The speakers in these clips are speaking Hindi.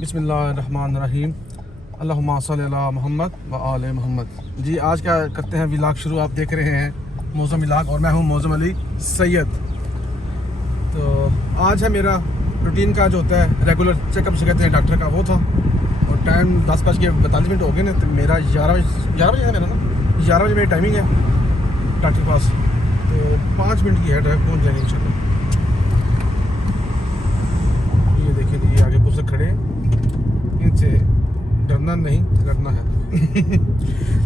बिस्मिल्लाहिर्रहमानिर्रहीम। अल्लाहुम्मा सल्ली अला मोहम्मद व आले मोहम्मद। जी आज क्या करते हैं व्लॉग शुरू। आप देख रहे हैं मौज़म व्लॉग और मैं हूं मौज़म अली सैयद। तो आज है मेरा रूटीन का जो होता है रेगुलर चेकअप से कहते हैं डॉक्टर का, वो था और टाइम 10:42 हो गए ना। तो मेरा 11 बजे है मेरा ना 11 बजे मेरी टाइमिंग है डॉक्टर के पास। तो 5 मिनट की है ड्राइव, पहुँच जाएंगे इंशाल्लाह। ये देखिए ये आगे पुलिस खड़े हैं, इनसे डरना नहीं लड़ना है।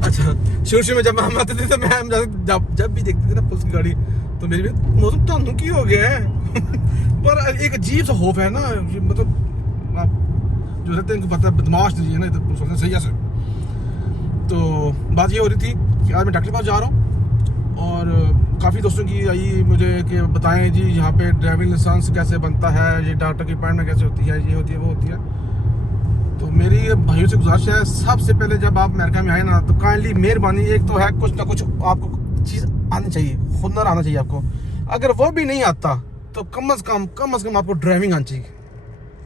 अच्छा शुरू में जब हम आते थे तो मैं जब भी देखते थे ना पुलिस की गाड़ी तो मेरी भी मौसम तो की हो गया है। पर एक अजीब सा खौफ है ना, मतलब आप जो रहते हैं इनको पता है बदमाश नहीं है ना, तो पुलिस वाले सही से। तो बात ये हो रही थी कि आज मैं डॉक्टर के पास जा रहा हूँ और काफ़ी दोस्तों की आई मुझे कि बताएं जी यहाँ पे ड्राइविंग लाइसेंस कैसे बनता है, ये डॉक्टर की अपॉइंटमेंट कैसे होती है, ये होती है वो होती है। तो मेरी भाइयों से गुजारिश है, सबसे पहले जब आप अमेरिका में आए ना तो काइंडली मेहरबानी, एक तो है कुछ ना कुछ आपको चीज़ आनी चाहिए, हुनर आना चाहिए आपको। अगर वो भी नहीं आता तो कम से कम आपको ड्राइविंग आनी चाहिए।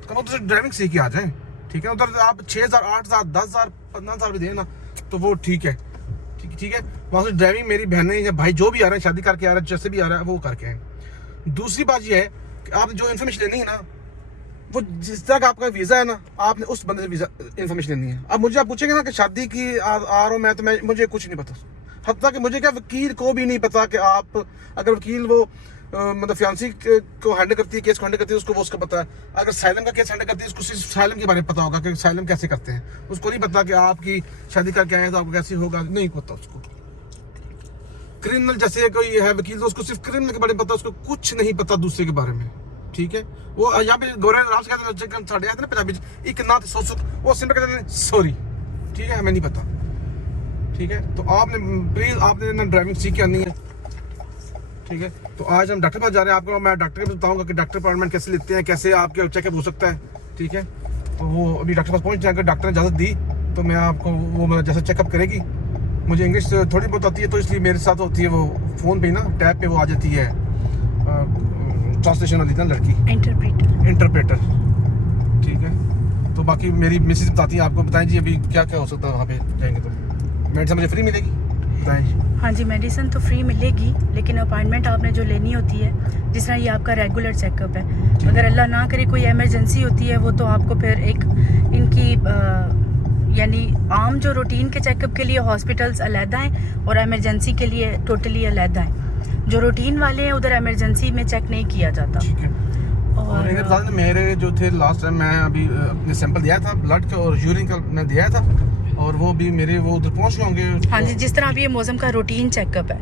कम से ड्राइविंग सीख के आ जाए, ठीक है। उधर आप 6,000 8,000 10,000 15,000 भी दें ना तो वो ठीक है, ठीक है। वहाँ से ड्राइविंग मेरी बहनें या भाई जो भी आ रहे हैं, शादी करके आ रहा है, जैसे भी आ रहा है वो करके आए। दूसरी बात ये है कि आपने जो इन्फॉर्मेशन लेनी है ना, वो जिस तरह का आपका वीज़ा है ना, आपने उस बंदे से वीज़ा इन्फॉर्मेशन लेनी है। अब मुझे आप पूछेंगे ना कि शादी की आ रहा हूँ मैं, तो मुझे कुछ नहीं पता। हत्ता कि मुझे क्या वकील को भी नहीं पता कि आप अगर वकील वो मतलब फियांसी को हैंडल करती है, केस को हैंडल करती है, उसको वो उसका पता है। अगर साइलम का केस हैंडल करती है उसको सिर्फ साइलम के बारे में पता होगा कि साइलम कैसे करते हैं। उसको नहीं पता कि आपकी शादी करके आए तो आपको कैसे होगा, नहीं पता उसको। क्रिमिनल जैसे कोई है वकील तो उसको सिर्फ क्रिमिनल के बारे में पता, उसको कुछ नहीं पता दूसरे के बारे में, ठीक है। वो यहाँ पे गोरे आराम से कहते हैं साढ़े आते ना पंजाबी एक ना सो वो सिंपल कहते हैं सॉरी, ठीक है, हमें नहीं पता, ठीक है। तो आपने प्लीज आपने ना ड्राइविंग सीख के आनी है, ठीक है। तो आज हम डॉक्टर के पास जा रहे हैं, आपको मैं डॉक्टर के बताऊंगा कि डॉक्टर अपॉइंटमेंट कैसे लेते हैं, कैसे आपके चेकअप हो सकता है, ठीक है। तो वो अभी डॉक्टर के पास पहुंच जाएगा, डॉक्टर ने इजाज़त दी तो मैं आपको वो मतलब जैसे चेकअप करेगी, मुझे इंग्लिश थोड़ी बहुत आती है तो इसलिए मेरे साथ होती है वो फ़ोन पे ना टैब पे वो आ जाती है ट्रांसलेशन वाली ना लड़की, इंटरप्रेटर, ठीक है। तो बाकी मेरी मिसेज बताती है आपको। बताएं जी अभी क्या क्या हो सकता है वहाँ पे जाएंगे तो मेडिसिन मुझे फ्री मिलेगी? बताएं जी। हाँ जी, मेडिसिन तो फ्री मिलेगी, लेकिन अपॉइंटमेंट आपने जो लेनी होती है, जिस तरह ये आपका रेगुलर चेकअप है, अगर अल्लाह ना करे कोई इमरजेंसी होती है वो तो आपको फिर एक इनकी यानी आम जो रूटीन के चेकअप के लिए हॉस्पिटल्स अलहदा हैं और इमरजेंसी के लिए टोटली अलहदा हैं। जो रूटीन वाले हैं उधर इमरजेंसी में चेक नहीं किया जाता। ठीक है। और मेरे जो थे लास्ट टाइम मैं अभी अपने सैंपल दिया था ब्लड का और यूरिन का मैं दिया था और वो भी मेरे वो उधर पहुँच होंगे। हाँ जी, जिस तरह अभी ये मौसम का रूटीन चेकअप है,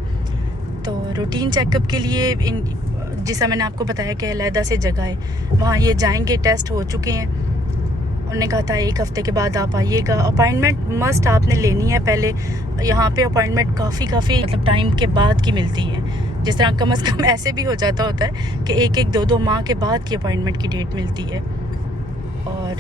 तो रूटीन चेकअप के लिए जैसा मैंने आपको बताया कि अलहदा से जगह है, वहाँ ये जाएंगे, टेस्ट हो चुके हैं, उन्होंने कहा था 1 हफ्ते के बाद आप आइएगा। अपॉइंटमेंट मस्ट आपने लेनी है पहले। यहाँ पे अपॉइंटमेंट काफ़ी मतलब टाइम के बाद की मिलती है। जिस तरह कम से कम ऐसे भी हो जाता होता है कि 1 2 माह के बाद की अपॉइंटमेंट की डेट मिलती है। और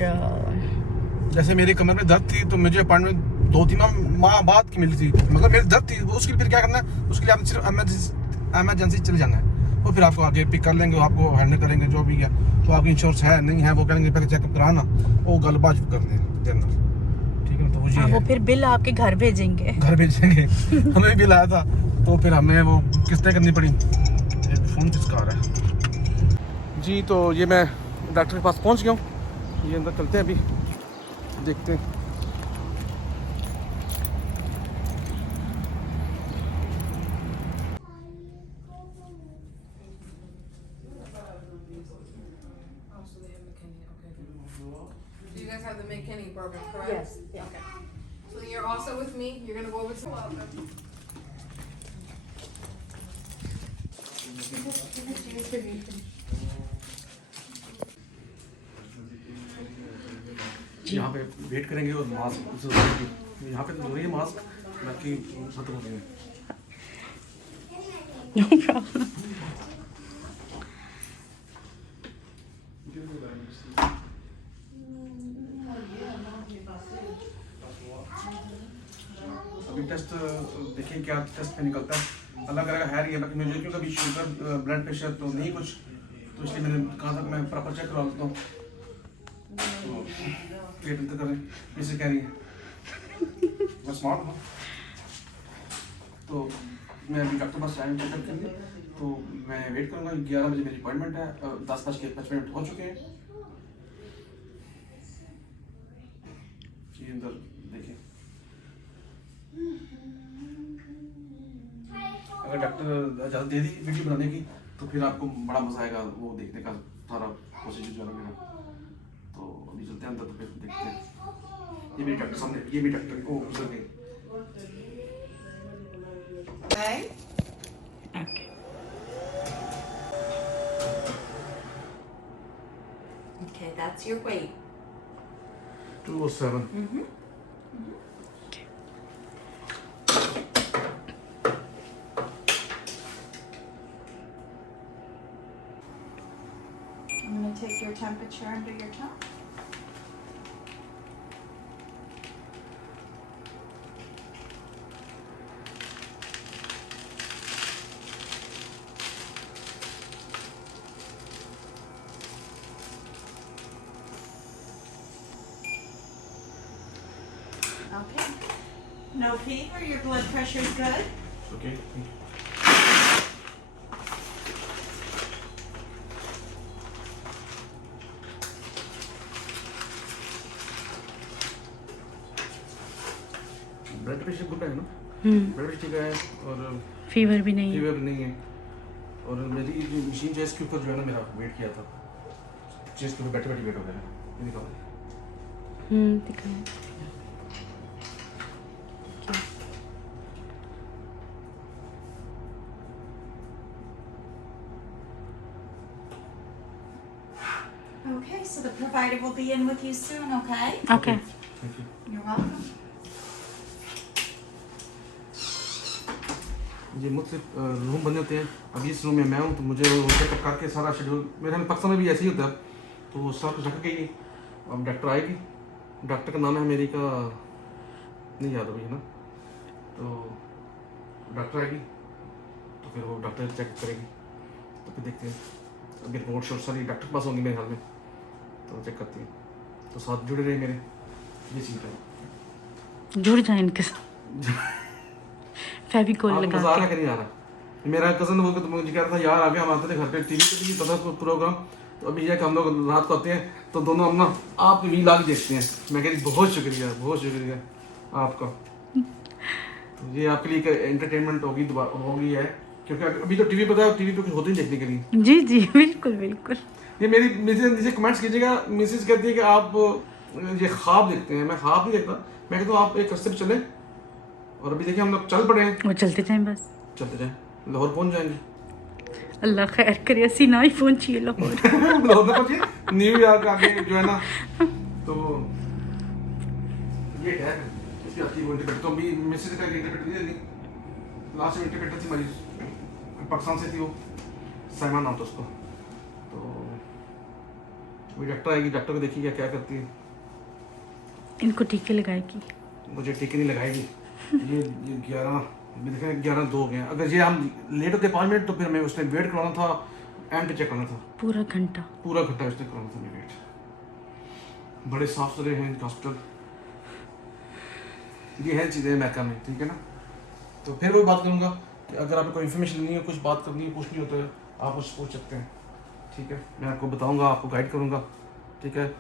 जैसे मेरी कमर में दर्द थी तो मुझे अपॉइंटमेंट 2-3 माह बाद की मिली थी, मतलब मेरी दर्द थी, उसके लिए फिर क्या करना है, उसके लिए आपने सिर्फ इमरजेंसी चले जाना है, वो फिर आपको आगे पिक कर लेंगे, आपको हैंडल करेंगे जो भी है। तो आपकी इंश्योरेंस है नहीं है वो कहेंगे पहले चेकअप कराना, वो गलबाज कर देना, ठीक है। तो वो फिर बिल आपके घर भेजेंगे हमें बिल आया था तो फिर हमें वो किस्तें करनी पड़ी। एक फ़ोन किसका आ रहा है जी। तो ये मैं डॉक्टर के पास पहुंच गया हूँ, ये अंदर चलते हैं, अभी देखते हैं। You guys have the McKinney program, correct? Yes. Yeah. Okay. So you're also with me. You're gonna go over to welcome. यहाँ पे वेट करेंगे और मास्क यहाँ पे तो है मास्क, बाकी खत्म हो गए। No problem. अभी टेस्ट देखिए क्या टेस्ट में निकलता है, अल्लाह करेगा है ये। बाकी मुझे क्योंकि अभी शुगर ब्लड प्रेशर तो नहीं कुछ, तो इसलिए मैंने कहा था मैं प्रॉपर चेक करवा लेता हूँ। तो पेट अंदर करें, इसे कह रही है मैं स्मार्ट हूँ। तो मैं अभी डॉक्टर पास आया हूँ चेकअप के लिए, तो मैं वेट करूँगा। 11 बजे मेरी अपॉइंटमेंट है, 10:55 हो चुके हैं। ये अंदर देखिए, अगर डॉक्टर इजाज़त दे दी वीडियो बनाने की तो फिर आपको बड़ा मजा आएगा वो देखने का, सारा प्रोसीजर जो है मेरा। तो अभी चलते हैं अंदर, तो फिर देखते हैं। ये मेरे डॉक्टर सामने, ये मेरे डॉक्टर ओ गुजर गए। Okay. Okay. Okay, that's your weight. 207। I'm going to take your temperature under your tongue. Okay. No fever, your blood pressure is good. Okay, blood pressure good है ना? ब्लड प्रेशर ठीक है, और फीवर भी नहीं है। फीवर नहीं है। और मेरी जो मशीन चेस्ट के ऊपर जो है ना, मेरा वेट किया था, चेस्ट के ऊपर बैठे बैठे वेट हो गया है, ये निकालो। दिखाएं। Okay, so the provider will be in with you soon, okay? Okay. Thank you. You're welcome. ये मुझसे रूम बने होते हैं, अभी इस रूम में मैं हूँ, तो मुझे वो चेकअप करके सारा शेड्यूल, मेरे पाकिस्तान में भी ऐसे ही होता है, तो वो सब कुछ रख गई। अब डॉक्टर आएगी, डॉक्टर का नाम है मेरी का नहीं याद अभी है ना, तो डॉक्टर आएगी तो फिर वो डॉक्टर चेक करेगी, तो फिर देखते हैं। अभी रिपोर्ट शोट सारी डॉक्टर के पास होंगी मेरे ख्याल में, तो चेक करती है। तो साथ जुड़े रहे मेरे, ये चीज़ है। जुड़ जाए इनके साथ। फेविकोल आपको लगा मजा आ के। रहा है कि नहीं आ रहा? मेरा कज़न वो तो मुझे कह रहा था यार अभी हम आते थे घर पे टीवी पे भी पता था प्रोग्राम, तो अभी ये कि हम लोग रात को आते हैं तो दोनों हम ना आपकी वी लाग देखते हैं। मैं कह रही बहुत शुक्रिया आपका। तो ये आपके लिए एंटरटेनमेंट होगी है, क्योंकि अभी तो टीवी पता है, टीवी पे कुछ होते ही देखने के लिए। जी जी बिल्कुल बिल्कुल। ये मेरी नीचे कमेंट्स कीजिएगा। मिसेज कहती है कि आप ये ख्वाब देखते हैं, मैं ख्वाब नहीं देखता। मैं कहता हूँ आप एक रास्ते पे चले, और अभी देखिए हम लोग चल पड़े हैं, वो चलते जाएं बस। चलते जाएं, लाहौर पहुंच जाएंगे। अल्लाह खैर करे, ऐसी ना ही पहुंचिए लाहौर। लाहौर तक पहुंचिए, न्यूयॉर्क आगे जो है ना, तो ये है इसकी आपकी वो इंटरप्रेटर। तो अभी मिसेज का इंटरप्रेटर नहीं दी, लास्ट में इंटरप्रेटर थी हमारी पाकिस्तान से थी, वो साइमा नाम था उसको। तो अभी डॉक्टर आएगी, डॉक्टर को देखिए क्या करती है। इनको टीके लगाएगी। मुझे टीके नहीं लगाएगी। ये 11:02 हो गए हैं। अगर ये हम लेट होते 5 मिनट तो फिर हमें उसने वेट करवाना था, एंड चेक करना था, पूरा घंटा उसने करवाना था वेट। बड़े साफ सुथरे हैं हॉस्पिटल, ये है चीज़ें अमेरिका में, ठीक है ना। तो फिर वो बात करूँगा कि अगर आपको कोई इन्फॉर्मेशन नहीं है, कुछ बात करनी है, पूछनी हो तो आप मुझसे पूछ सकते हैं, ठीक है। मैं आपको बताऊँगा, आपको गाइड करूँगा, ठीक है।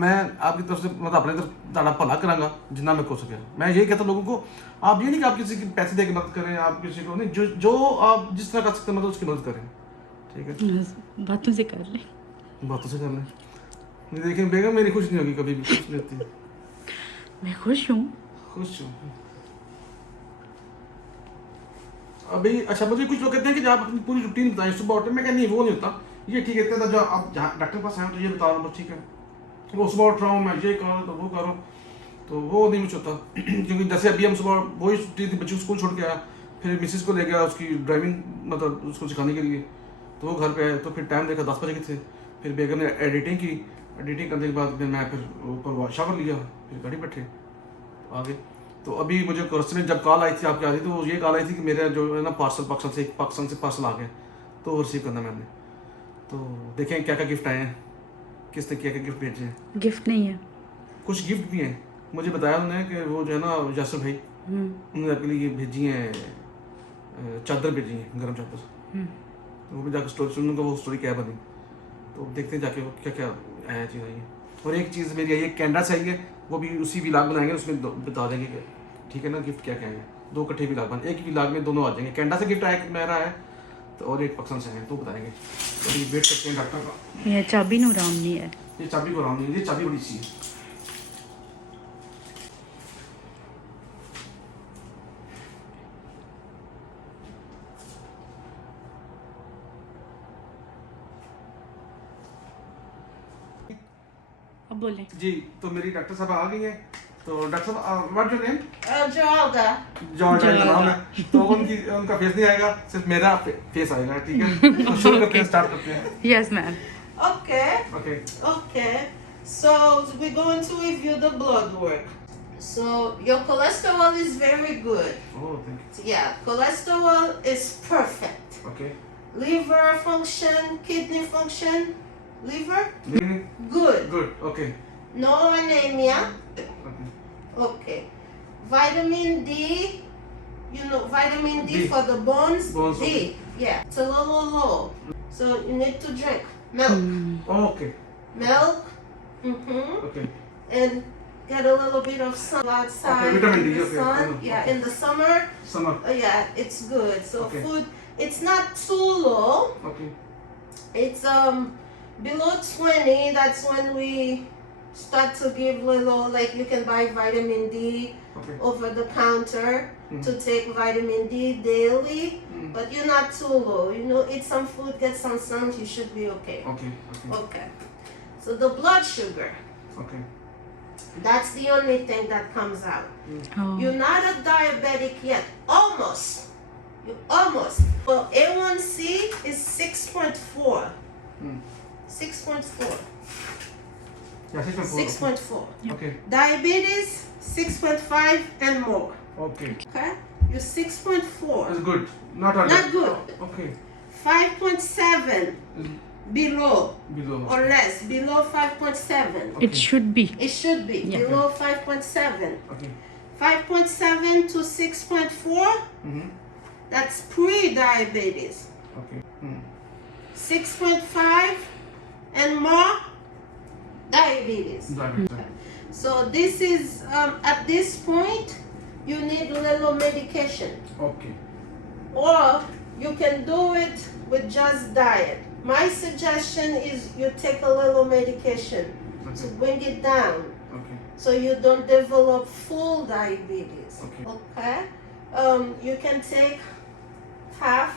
मैं आपकी तरफ से मतलब अपने तरफ भला करांगा जितना मैं हो सके। मैं यही कहता हूँ लोगों को, आप ये नहीं कि आप किसी की पैसे दे के मदद करें, आप किसी को नहीं, जो आप जिस तरह कर सकते हैं मतलब उसकी मदद करें, ठीक है। बातों से कर ले, बातों से कर लें। देखिए बेगम मेरी खुश नहीं होगी कभी भी, खुश नहीं होती। मैं खुश हूँ। अभी अच्छा, मुझे कुछ लोग कहते हैं कि आप अपनी पूरी रूटीन बताएं सुबह उठे। मैं नहीं, वो नहीं होता। ये ठीक है, जो आप डॉक्टर के पास आए तो ये बता रहा हूँ, ठीक है। वो सुबह उठ रहा हूँ मैं, ये करो तो वो करो, तो वो नहीं कुछ होता। क्योंकि जैसे अभी हम सुबह वही छुट्टी थी, बच्चे को स्कूल छोड़ के आया, फिर मिसेस को ले गया उसकी ड्राइविंग मतलब उसको सिखाने के लिए, तो वो घर पे आए तो फिर टाइम देखा 10 बजे के थे। फिर बेगम ने एडिटिंग की, एडिटिंग करने के बाद फिर मैं फिर ऊपर शावर लिया, फिर गाड़ी बैठे आगे। तो अभी मुझे रास्ते में जब कॉल आई थी आपकी आ रही, तो ये कॉल आई थी कि मेरा जो है ना पार्सल पाकिस्तान से पार्सल आ गया, तो वो रिसीव करना मैंने। तो देखें क्या क्या गिफ्ट आए हैं, किसने क्या क्या गिफ्ट भेजे हैं? गिफ्ट नहीं है। कुछ गिफ्ट भी हैं, मुझे बताया उन्होंने कि वो जो है ना यासर भाई, उन्होंने आपके लिए ये भेजी हैं, चादर भेजी हैं, गर्म चादर। तो वो भी जाकर स्टोरी सुनने को, वो स्टोरी क्या बनी, तो देखते हैं जाके वो क्या क्या आया चीज़ आई है। और एक चीज़ मेरी आई है, कैनेडा से आई है, वो भी उसी व्लॉग बनाएंगे, उसमें बता देंगे कि ठीक है ना गिफ्ट क्या क्या है। 2 इकट्ठे व्लॉग बन, एक व्लॉग में दोनों आ जाएंगे। कैनेडा से गिफ्ट आया मेरा है, तो और एक पाकिस्तान से है, तो बताएंगे। तो अभी वेट करते हैं डॉक्टर का। ये चाबी नो राम नहीं है। ये चाबी को राम नहीं, ये चाबी बड़ी सी है। अब बोले जी, तो मेरी डॉक्टर साहब आ गई हैं। तो डॉक्टर साहब, what your name? Geralda. George का नाम है। तो उनका फेस नहीं आएगा, सिर्फ मेरा फेस आएगा, ठीक है? तो शुरू करते हैं, स्टार्ट करते हैं। Yes ma'am. Okay. Okay. Okay. So we're going to review the blood work. So your cholesterol is very good. Oh, thank Yeah, cholesterol is perfect. You. Okay. Liver function, kidney function, liver, good. Good, okay. No anemia. Okay. Okay. Vitamin D, you know, vitamin D, D. for the bones. Bones, D. okay. Yeah, it's a little low. So you need to drink milk. Okay. Milk. Mm-hmm. Okay. And get a little bit of sun outside. Okay, vitamin in D, the okay, I sun. know, Yeah, okay. in the summer. Summer. Yeah, it's good. So Okay. food, it's not too low. Okay. It's below 20. That's when we start to give little, like you can buy vitamin D okay. over the counter to take vitamin D daily, but you're not too low. You know, eat some food, get some sun, you should be okay. Okay. Okay. Okay. So the blood sugar, okay. that's the only thing that comes out. Oh. You're not a diabetic yet. Almost. You almost. Well, A1C is 6.4. 6.4. Yeah, 6.4. 6.4. Okay. Diabetes 6.5 and more. Okay. Okay? You're 6.4. That's good. Not hard. Not good. Okay. 5.7 below Below. or less. Below 5.7. It should be. It should be Yeah. below 5.7. Okay. 5.7 to 6.4, that's pre-diabetes. Okay. 6.5 and more, diabetes. So this is, at this point, you need a little medication. Okay. Or you can do it with just diet. My suggestion is you take a little medication to Okay. bring it down Okay. so you don't develop full diabetes. Okay. Okay? You can take half,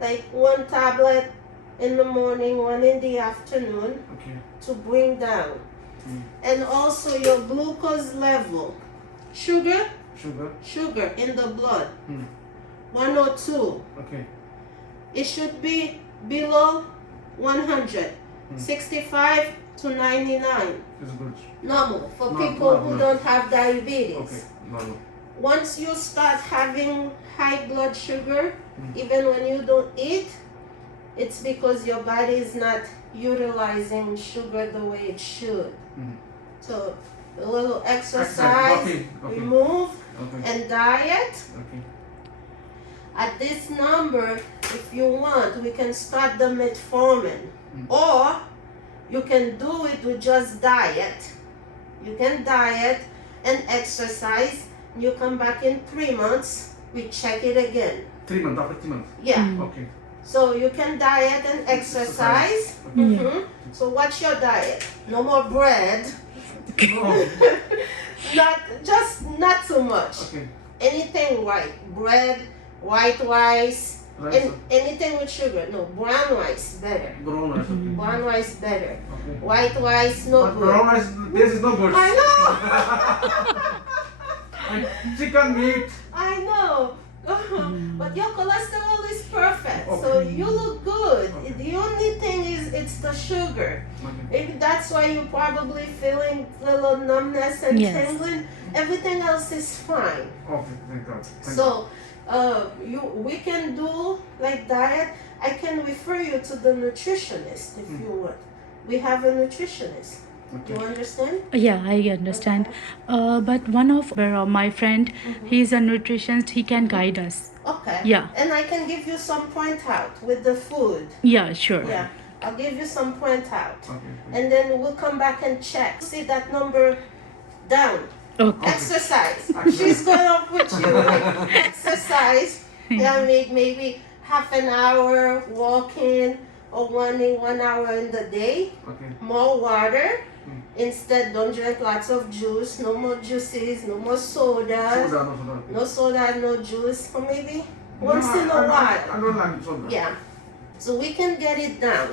like 1 tablet in the morning, 1 in the afternoon Okay. to bring down. And also your glucose level. Sugar Sugar. in the blood. 102. Okay. It should be below 100. 65 to 99. It's good. Normal for people Normal. who don't have diabetes. Okay. Normal. Once you start having high blood sugar, even when you don't eat, it's because your body is not utilizing sugar the way it should. So a little exercise, Okay. Okay. remove, Okay. and diet. Okay. At this number, if you want, we can start the metformin. Or you can do it with just diet. You can diet and exercise. You come back in 3 months, we check it again. 3 months. After 3 months. Yeah. Okay. So you can diet and exercise. So what's your diet? No more bread. Oh. Not too much. Okay. Anything white. Bread, white rice, Rice. and anything with sugar. No, brown rice better. Brown rice. Okay. Brown rice better. Okay. White rice no But good. brown rice, this is no good. I know. And chicken meat. I know. But your cholesterol is perfect. So Okay. you look good. Okay. The only thing is it's the sugar. Okay. Maybe that's why you're probably feeling little numbness and Yes. tingling. Everything else is fine. Okay. Thank God. Thank So God. we can do like diet. I can refer you to the nutritionist if you want. we have a nutritionist. Do you understand? Yeah, I understand. But one of my friend, he's a nutritionist. He can guide us. Okay. Yeah. And I can give you some point out with the food. Yeah, sure. Yeah. I'll give you some point out. Okay. And then we'll come back and check. See that number down. Okay. Exercise. She's going up with you. Like, exercise. Yeah, maybe half an hour walking or 1 hour in the day. Okay. More water. Instead, don't drink lots of juice. No more juices. No more sodas. Soda. No soda, no juice. Or maybe once in a while. I don't like soda. Yeah. So we can get it down.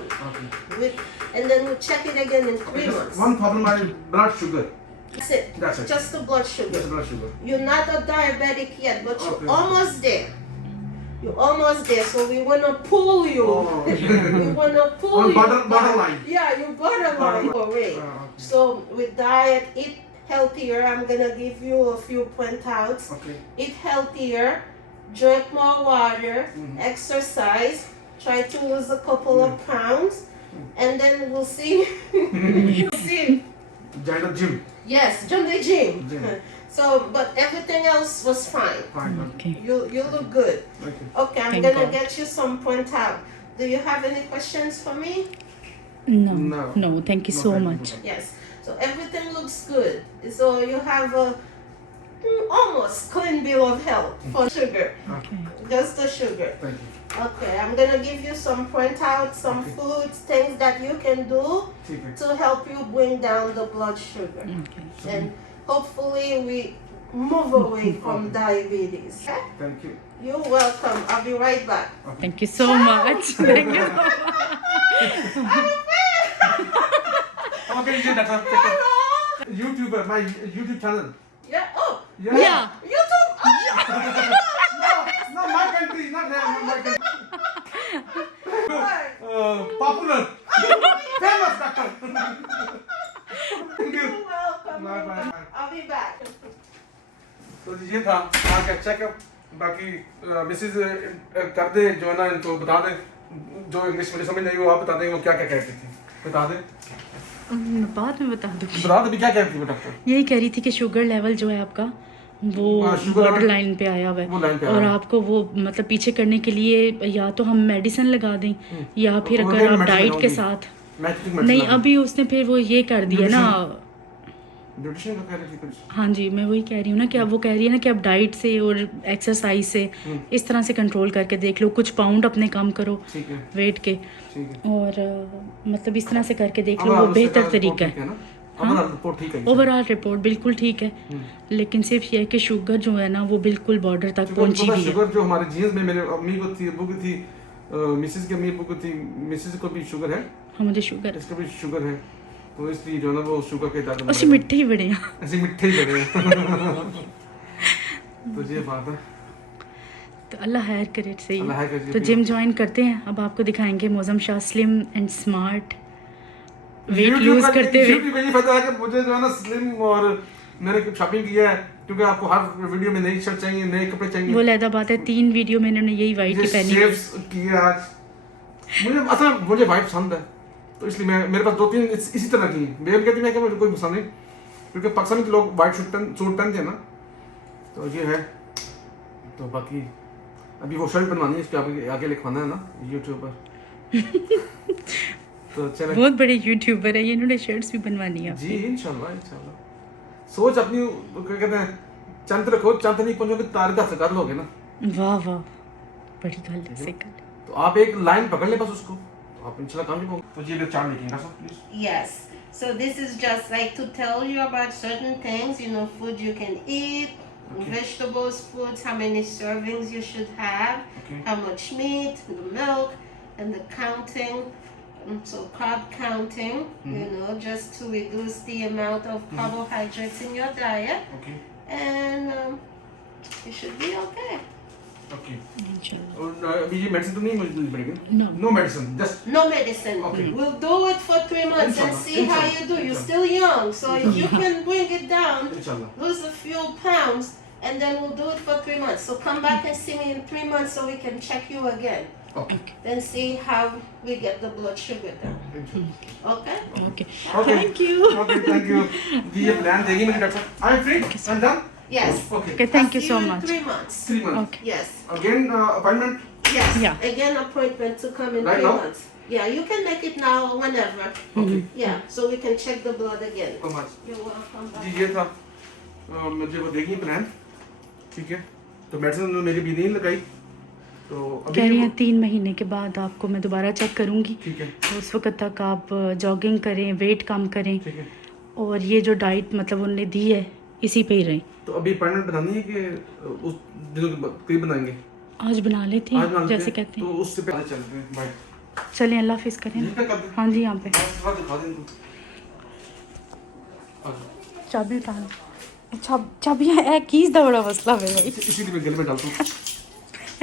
Okay. And then we'll check it again in 3 months. One problem, my blood sugar. That's it. That's it. Just the blood sugar. Just blood sugar. You're not a diabetic yet, but Okay. you're almost there. You're almost there. So we want to pull you. Oh. We want to pull On you. borderline. Yeah, you're borderline. Okay. So with diet, eat healthier. I'm going to give you a few point outs. Okay. Eat healthier. Drink more water. Mhm. Exercise. Try to lose a couple of pounds. And then we'll see. We'll see. Join the gym. Yes, join the gym. Gym. So, but everything else was fine. Fine. Okay. You look good. Okay. Okay, I'm Thank gonna God. get you some point out. Do you have any questions for me? No. No. No, thank you No, so thank you. much. Yes. So everything looks good. So you have a almost clean bill of health for sugar. Okay. Just the sugar. Thank you. Okay, I'm gonna give you some point out, some Okay. foods, things that you can do ठीक है. to help you bring down the blood sugar. Okay. And hopefully we move away from diabetes. Okay? Thank you. You're welcome. I'll be right back. Thank you so much. Thank you so much. Okay, you that Hello. YouTuber, my YouTube channel. Yeah. Oh. Yeah. YouTube. No, my country, not there, not my country. Oh. Popular, famous doctor. Thank you. You're welcome. Bye, bye, bye. I'll be back. तो ये था आज का चेकअप. बाकी मिसेज कर दे जो है ना, इनको बता दें जो इंग्लिश मुझे समझ नहीं वो आप बता दें वो क्या क्या कहती थी. बता दें. बाद में बता दूंगी. बता दें क्या कहती थी डॉक्टर. यही कह रही थी कि शुगर लेवल जो है आपका वो शुगर बॉर्डर लेवल- लाइन पे आया हुआ वो लाइन पे है आया और हुआ है। आपको वो मतलब पीछे करने के लिए या तो हम मेडिसिन लगा दें या फिर वो अगर क्या आप medicine डाइट के होगी? साथ मैं नहीं अभी उसने फिर वो ये कर दिया ना. न्यूट्रिशन का कह रही थी कुछ. हाँ जी मैं वही कह रही हूँ ना कि अब वो कह रही है ना कि अब डाइट से और एक्सरसाइज से इस तरह से कंट्रोल करके देख लो, कुछ पाउंड अपने कम करो ठीक है. वेट के ठीक है. और मतलब इस तरह से करके देख लो, अब वो उससे बेहतर रिपोर्ट तरीका ठीक है. ना. ओवरऑल रिपोर्ट ठीक है. ओवरऑल रिपोर्ट बिल्कुल ठीक है, लेकिन सिर्फ ये है कि शुगर जो है ना वो बिल्कुल बॉर्डर तक पहुंची हुई है. शुगर जो हमारे जीन्स में मेरे अम्मी को थी, अब्बू को थी, मिसेस की अम्मी अब्बू को थी, मिसेस को भी शुगर है, हाँ मुझे शुगर इसको भी शुगर है, तो इसलिए जो है ना वो शुगर के दाग उससे मिठे ही बड़े हैं. ऐसे मिठे ही लगे हैं. तो ये बात है. तो अल्लाह खैर करे. सही अल्लाह है. खैर करे. तो जिम ज्वाइन करते हैं. अब आपको दिखाएंगे मौसम Shah slim and smart weight lose करते हुए. YouTube का ये फायदा है कि मुझे जो है ना स्लिम और मैंने शॉपिंग किया है क्योंकि आपको हर वीडियो में नई शर्ट चाहिए, नए कपड़े चाहिए. वो लहदा बात है 3 वीडियो में इन्होंने यही वाइट की पहनी है. शेव्स किए आज. मुझे वाइट पसंद है तो इसलिए मैं मेरे पास 2-3 इसी तरह की हैं. बेगम कहती है कि मुझे कोई पसंद नहीं क्योंकि पाकिस्तानी के लोग वाइट सूट पहनते हैं ना, तो ये है. तो बाकी अभी वो शर्ट बनवानी है, इसके आगे लिखवाना है ना यूट्यूब पर. तो चले बहुत बड़े यूट्यूबर है ये, इन्होंने शर्ट्स भी बनवानी है. जी इंशाल्लाह इंशाल्लाह. सोच अपनी क्या कहते हैं चंद रखो, चंद नहीं पहुंचोगे तारे दस कर लोगे ना. वाह वाह बड़ी गल है. सही गल है. तो आप एक लाइन पकड़ ले बस उसको, तो आप इंशाल्लाह कामयाब होंगे. तो ये चार्ट लिखिएगा sir please. Yes. So this is just like to tell you about certain things, you know, food you can eat, vegetables, fruits, how many servings you should have, Okay. how much meat, the milk, and the counting. So carb counting, you know, just to reduce the amount of carbohydrates in your diet, okay and you should be okay. Okay. इंशाल्लाह. और अभी ये मेडिसिन तो नहीं मुझे लेनी पड़ेगी. No. No medicine just. No medicine. Okay. We'll do it for 3 months and Inshallah. see how you do. You're still young, so you can bring it down, इंशाल्लाह. lose a few pounds, and then we'll do it for 3 months. So come back and see me in 3 months so we can check you again. Okay. Then see how we get the blood sugar down. Okay? Okay Okay. Thank you Okay, thank you. जी ये प्लान देगी मेरी डॉक्टर साहब। I'm free. I'm done. Yes. Okay. Okay thank you See so you in much 3 months. 3 months. Okay Yes. Again appointment. Yes. Yeah. Again, appointment to come in Right 3 now? months. Yeah, you can make it now or whenever. Okay. Yeah, so we can check the blood again. So much. You're welcome back. जी ये था मुझे वो देगी प्लान। ठीक है। तो मेडिसिन मेरी भी नहीं लगाई। तो कह रही हैं अभी 3 महीने के बाद आपको मैं दोबारा चेक करूंगी। ठीक है। तो उस वक्त तक आप जॉगिंग करें, वेट कम करें ठीक है। और ये जो डाइट मतलब उन्होंने दी है इसी पे ही रहें। तो अभी अपॉइंटमेंट बनानी है कि उस दिनों के बाद कहीं बनाएंगे? आज बना लेते आज बना हैं लेते जैसे हैं। कहते हैं। तो उससे पहले चलते हैं। बाय। चलें अल्लाह हाफिज़ करें। यहीं पे कर दें? हाँ जी यहाँ पे थोड़ा दिखा दें इनको। आ जाओ। चाबी उठा लो। चाबियां है कीज दा बड़ा मसला है भाई, इसीलिए मैं गले में डालता हूँ।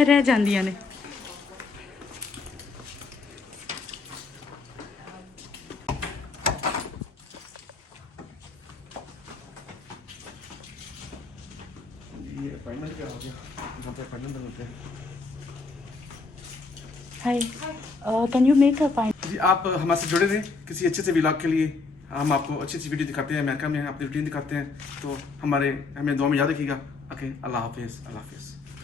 रह जांदियां ने। ये अपॉइंटमेंट क्या हो गया? यहाँ पे अपॉइंटमेंट होते हैं। Hi can you make a point? जी आप हमारे से जुड़े रहें किसी अच्छे से व्लॉग के लिए। हम आपको अच्छी अच्छी वीडियो दिखाते हैं, अमेरिका में अपनी रूटीन दिखाते हैं। तो हमें दुआ में याद रखिएगा। ओके, अल्लाह हाफिज़। अल्लाह हाफिज़।